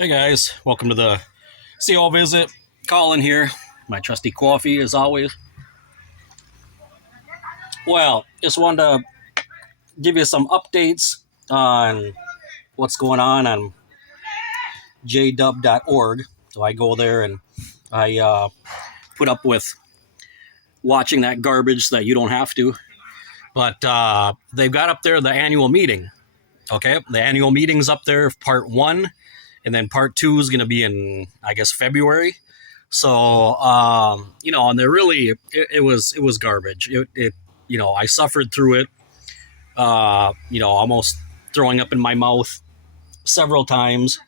Hey guys, welcome to the CO visit. Colin here, my trusty coffee as always. Well, just wanted to give you some updates on what's going on jdub.org. So I go there and I put up with watching that garbage so that you don't have to. But they've got up there the annual meeting. Okay, the annual meeting's up there, part one, and then part two is going to be in, I guess, February. So, and they're really, it was garbage. I suffered through it, almost throwing up in my mouth several times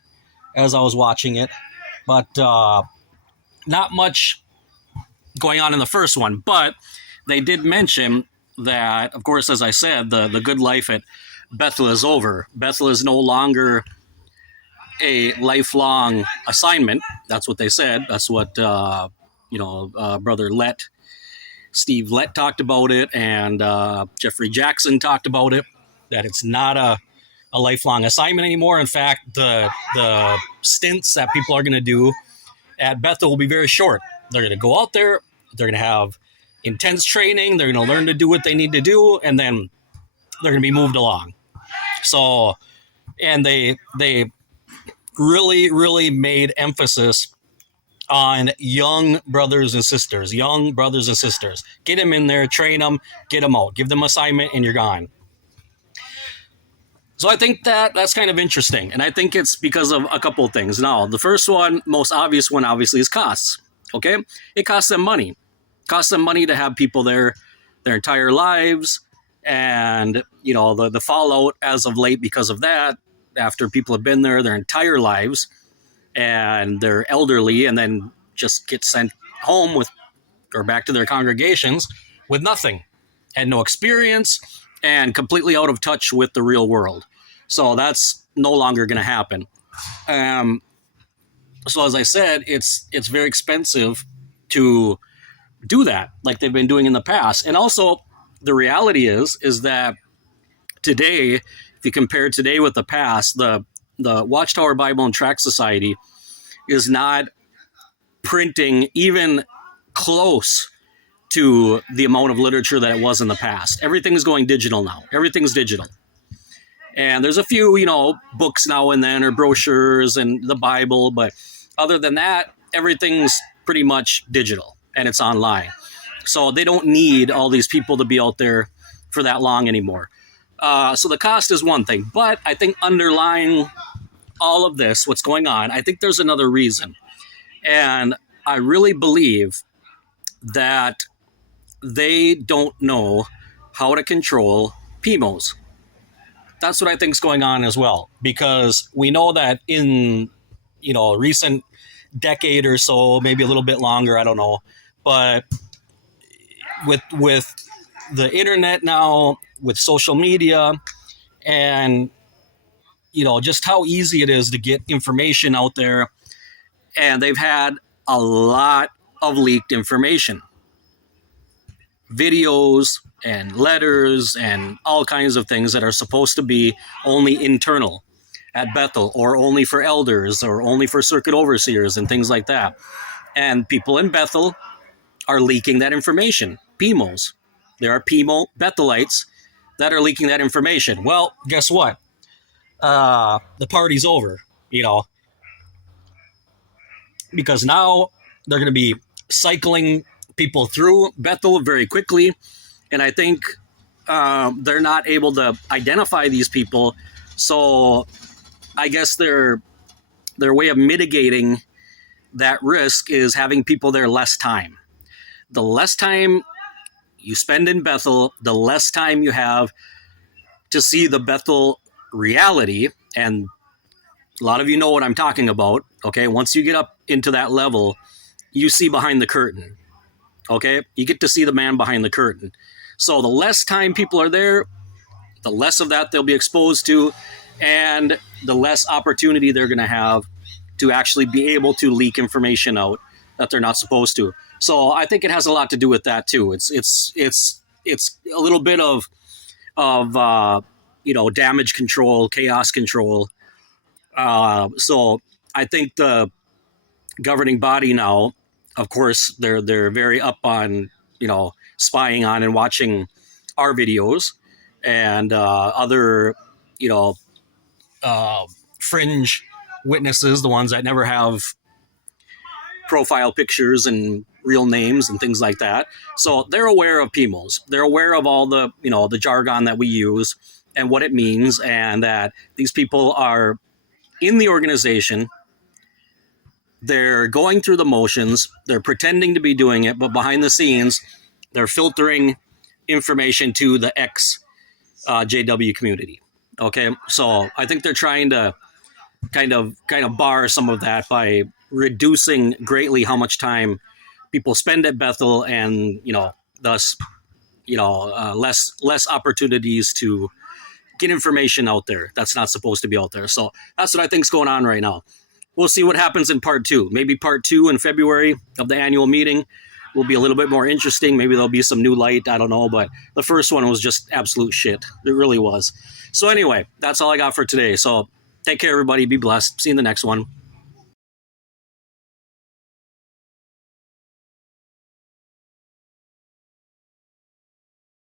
as I was watching it, but not much going on in the first one. But they did mention that, of course, as I said, the good life at Bethel is over. Bethel is no longer a lifelong assignment. That's what they said. That's what brother Steve Lett talked about it, and Jeffrey Jackson talked about it. That it's not a lifelong assignment anymore. In fact, the stints that people are going to do at Bethel will be very short. They're going to go out there. They're going to have intense training. They're going to learn to do what they need to do, and then they're going to be moved along. So, and they really, really made emphasis on young brothers and sisters. Get them in there, train them, get them out, give them assignment, and you're gone. So I think that's kind of interesting. And I think it's because of a couple of things. Now, the first one, most obvious one, obviously, is costs. Okay? It costs them money. It costs them money to have people there their entire lives. And, the fallout as of late because of that, after people have been there their entire lives and they're elderly and then just get sent home or back to their congregations with nothing and no experience and completely out of touch with the real world. So that's no longer going to happen. So as I said, it's very expensive to do that like they've been doing in the past. And also the reality is that today, if you compare today with the past, the Watchtower Bible and Tract Society is not printing even close to the amount of literature that it was in the past. Everything's going digital now. Everything's digital. And there's a few, books now and then or brochures and the Bible, but other than that, everything's pretty much digital and it's online. So they don't need all these people to be out there for that long anymore. So the cost is one thing, but I think underlying all of this, what's going on, I think there's another reason. And I really believe that they don't know how to control PIMOs. That's what I think is going on as well, because we know that in, recent decade or so, maybe a little bit longer, I don't know, but with the internet now, with social media, and just how easy it is to get information out there, and they've had a lot of leaked information, videos and letters and all kinds of things that are supposed to be only internal at Bethel or only for elders or only for circuit overseers and things like that. And people in Bethel are leaking that information. PIMOs. There are PIMO Bethelites that are leaking that information. Well, guess what? The party's over, because now they're going to be cycling people through Bethel very quickly. And I think they're not able to identify these people. So I guess their way of mitigating that risk is having people there less time. The less time you spend in Bethel, the less time you have to see the Bethel reality. And a lot of you know what I'm talking about. Okay, once you get up into that level, you see behind the curtain. Okay, you get to see the man behind the curtain. So the less time people are there, the less of that they'll be exposed to, and the less opportunity they're going to have to actually be able to leak information out that they're not supposed to. So I think it has a lot to do with that too. It's a little bit of damage control, chaos control. So I think the governing body now, of course, they're very up on spying on and watching our videos and other you know uh, fringe witnesses, the ones that never have profile pictures and real names and things like that. So they're aware of PIMOs. They're aware of all the the jargon that we use and what it means, and that these people are in the organization. They're going through the motions. They're pretending to be doing it, but behind the scenes, they're filtering information to the JW community. Okay, so I think they're trying to kind of bar some of that by reducing greatly how much time people spend at Bethel, and thus less opportunities to get information out there that's not supposed to be out there. So that's what I think's going on right now. We'll see what happens in part two. Maybe part two in February of the annual meeting will be a little bit more interesting. Maybe there'll be some new light. I don't know. But the first one was just absolute shit. It really was. So anyway, that's all I got for today. So take care, everybody. Be blessed. See you in the next one.